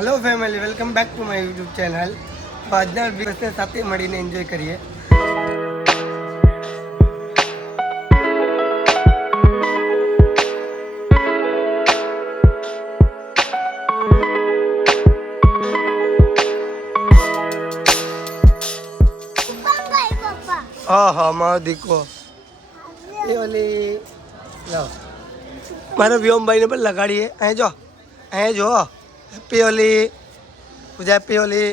Hello family, welcome back to my YouTube channel. તો આજના દિવસને સાથે મળીને એન્જોય કરીએ. હા મારો દીકો એ ઓલી મારા વ્યોમભાઈને પણ લગાડીએ. અહીં જો, અહીં જો હેપી હોલી પૂજા, હેપી હોલી.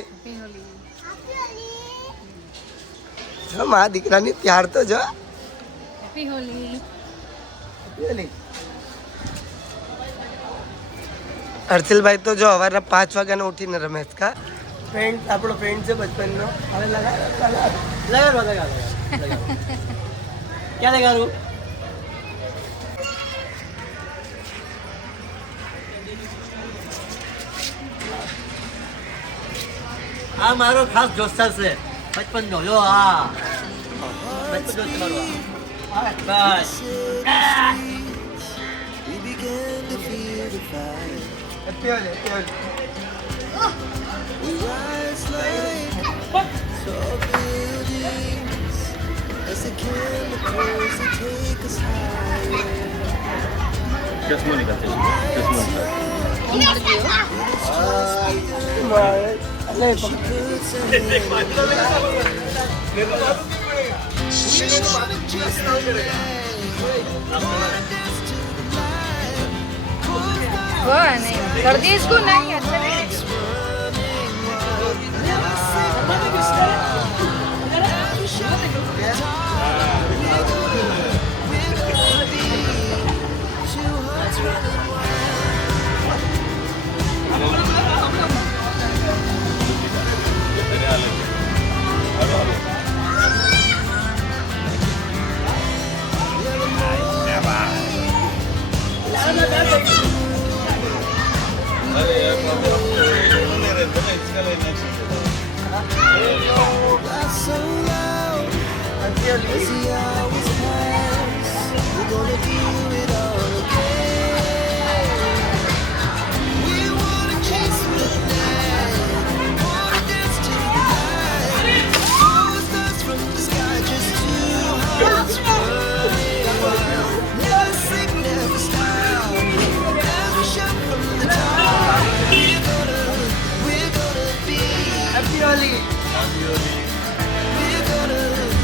જો મારા દીકરાની ત્યાર તો જો હેપી હોલી. હેપી હોલી. હર્ષિલભાઈ તો જો સવારના 5 વાગ્યાનો ઉઠીને રમેશ કા ફ્રેન્ડ, આપણો ફ્રેન્ડ છે બચપનનો. હવે લગાડો ક્યાં લગાડું? આ મારો ખાસ દોસ્તાર છે બચપનનો. લો હા બચપન દોસ્ત મારો. બસ હેપી હોલી, હેપી હોલી. ચશ્મો નીકળશે, ચશ્મો वो नहीं कर दी इसको, नहीं अच्छा नहीं.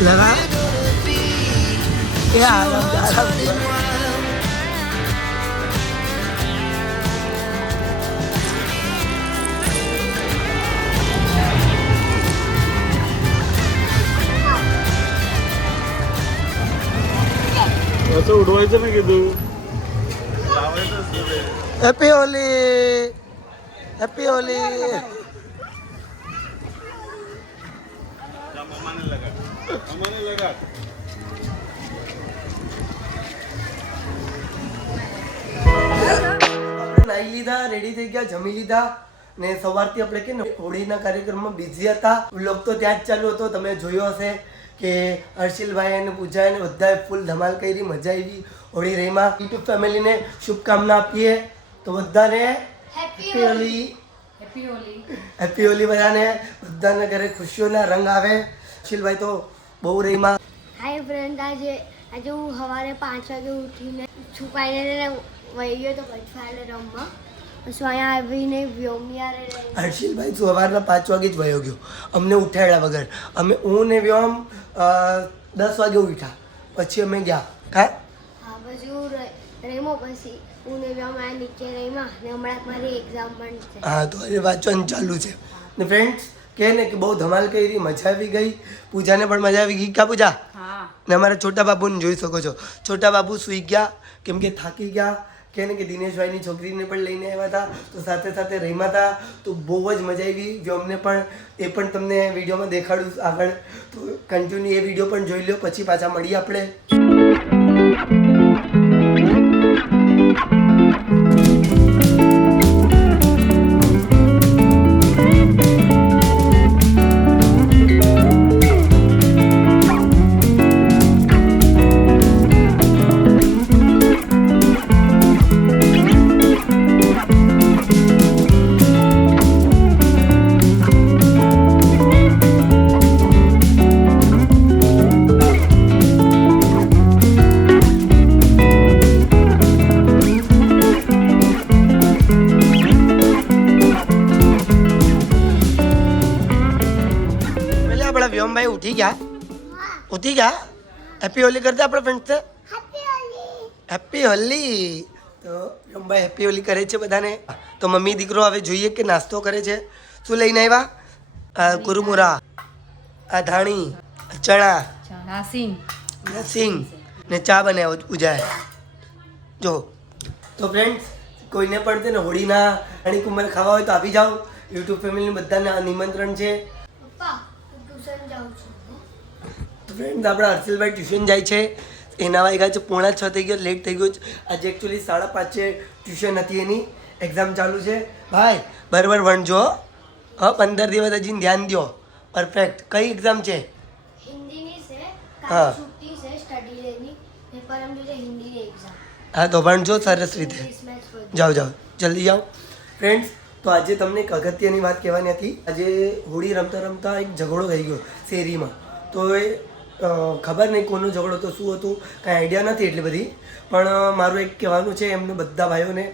लगा क्या आराम असं उडवायचं नाही कधी. Happy Holi, happy Holi. નાઈ લીધા, રેડી થઈ ગયા, જમી લીધા ને સવારથી આપણે કે ને હોળીના કાર્યક્રમમાં બિઝી હતા. વ્લોગ તો ત્યાં જ ચાલુ હતો. તમે જોયો હશે કે હર્ષિલભાઈ અને પૂજા અને બધાએ ફૂલ ધમાલ કરી, મજા આવી હોળી રહીમાં. યુટ્યુબ ફેમિલીને શુભકામના આપીએ. તો બધાને happy Holi, happy Holi, happy Holi. બધાને બધાના ઘરે ખુશીઓના રંગ આવે. હર્ષિલભાઈ તો બહુ રહીમાં. હાય ફ્રેન્ડ, આજે હું સવારે 5 વાગે ઉઠીને છુપાઈને વહી ગયો તો પછી રમવા. પછી અહીંયા આવીને વ્યોમિયારે હર્ષિલભાઈ સવારના 5 વાગે જ વયો ગયો, અમને ઉઠાડ્યા વગર. હું ને વ્યોમ 10 વાગે ઉઠ્યા, પછી અમે ગયા. હા પછી હું રમ્યો, પછી હું ને વ્યોમ આ નીચે રહીમાં ને હમણાં મારી એક્ઝામ પણ છે. હા, તો એ વાંચવાનું ચાલુ છે. ને ફ્રેન્ડ્સ કહે ને કે બહુ ધમાલ કરી, મજા આવી ગઈ. પૂજાને પણ મજા આવી ગઈ. કા પૂજા? હા. ને અમારા છોટા બાબુને જોઈ શકો છો. છોટા બાબુ સૂઈ ગયા કેમ કે થાકી ગયા. કહે ને કે દિનેશભાઈની છોકરીને પણ લઈને આવ્યા હતા, તો સાથે સાથે રહીમાં હતા. તો બહુ જ મજા આવી. વ્યોમને પણ એ પણ તમને વિડીયોમાં દેખાડું આગળ. તો કન્ટિન્યુ એ વિડીયો પણ જોઈ લો, પછી પાછા મળીએ આપણે. વ્યોમભાઈ ઉઠી ગયા હેપી હોલી કરતા આપણા ફ્રેન્ડ છે હેપી હોલી તો વ્યોમભાઈ હેપી હોલી કરે છે બધાને તો મમ્મી દીકરો હવે જોઈએ કે નાસ્તો કરે છે શું લઈને આવ્યા કુરમુરા આ ધાણી ચણા સિંગ ને ચા બનાવ્યો પૂજાએ જો તો ફ્રેન્ડ્સ કોઈને પણ છે ને હોળીના રાણી કુંભર ખાવા હોય તો આવી જાઓ યુટ્યુબ ફેમિલી બધાને નિમંત્રણ છે પપ્પા હું ટ્યુશન જાઉં છું તો ફ્રેન્ડ્સ આપણા હર્ષિલભાઈ ટ્યુશન જાય છે એના વાગ્યા છે 5:45 થઈ ગયો લેટ થઈ ગયો છે આજે એકચ્યુઅલી 5:30 ટ્યુશન હતી એની એક્ઝામ ચાલુ છે ભાઈ બરાબર ભણજો હા 15 દિવસ હજી ધ્યાન દો પરફેક્ટ કઈ એક્ઝામ છે હિન્દીની છે હા. કાલે છુટ્ટી છે સ્ટડી ડેની ને પરમ દિવસે હિન્દીની એક્ઝામ હા તો ભણજો સરસ રીતે મિસમેચ પર જાઓ જલ્દી જાઓ ફ્રેન્ડ્સ તો આજે તમને એક અગત્યની વાત કહેવાની હતી આજે હોળી રમતા એક ઝઘડો થઈ ગયો શેરીમાં તો એ ખબર નહીં કોનો ઝઘડો તો શું હતું કાંઈ આઈડિયા નથી એટલી બધી પણ મારું એક કહેવાનું છે એમને બધા ભાઈઓને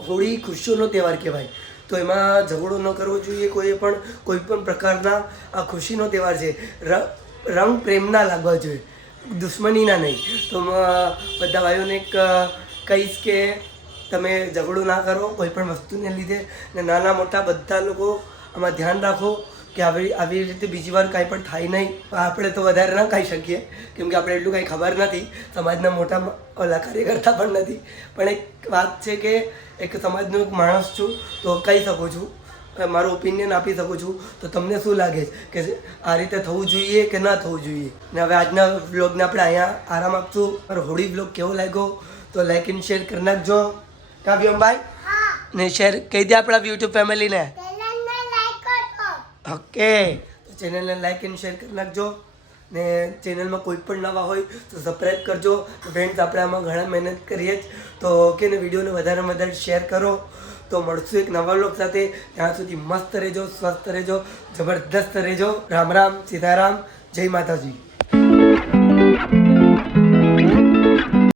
હોળી ખુશીઓનો તહેવાર કહેવાય તો એમાં ઝઘડો ન કરવો જોઈએ કોઈ પણ પ્રકારના આ ખુશીનો તહેવાર છે રંગ પ્રેમના લાગવા જોઈએ દુશ્મનીના નહીં તો બધા ભાઈઓને એક કહીશ કે તમે ઝઘડો ના કરો કોઈ પણ વસ્તુને લીધે ને નાના મોટા બધા લોકો આમાં ધ્યાન રાખો કે આવી રીતે બીજી વાર કાંઈ પણ થાય નહીં આપણે તો વધારે ના કહી શકીએ કેમ કે આપણે એટલું કાંઈ ખબર નથી સમાજના મોટા ઓલા કાર્યકર્તા પણ નથી પણ એક વાત છે કે એક સમાજનો એક માણસ છું તો કહી શકું છું મારું ઓપિનિયન આપી શકું છું તો તમને શું લાગે છે કે આ રીતે થવું જોઈએ કે ના થવું જોઈએ ને હવે આજના વ્લોગને આપણે અહીંયા આરામ આપશું મારો હોળી વ્લોગ કેવો લાગ્યો તો લાઈક એન્ડ શેર કરી નાખજો કાવ્યમભાઈ ને શેર કહી દે આપણા યુટ્યુબ ફેમિલીને ઓકે તો ચેનલને લાઈક એન્ડ શેર કરી નાખજો ને ચેનલમાં કોઈ પણ નવા હોય તો સબસ્ક્રાઈબ કરજો ફ્રેન્ડ્સ આપણે આમાં ઘણા મહેનત કરીએ જ તો ઓકે ને વિડીયોને વધારે શેર કરો તો મળશું એક નવા લોક સાથે ત્યાં સુધી મસ્ત રહેજો સ્વસ્થ રહેજો જબરદસ્ત રહેજો રામ રામ સીતારામ જય માતાજી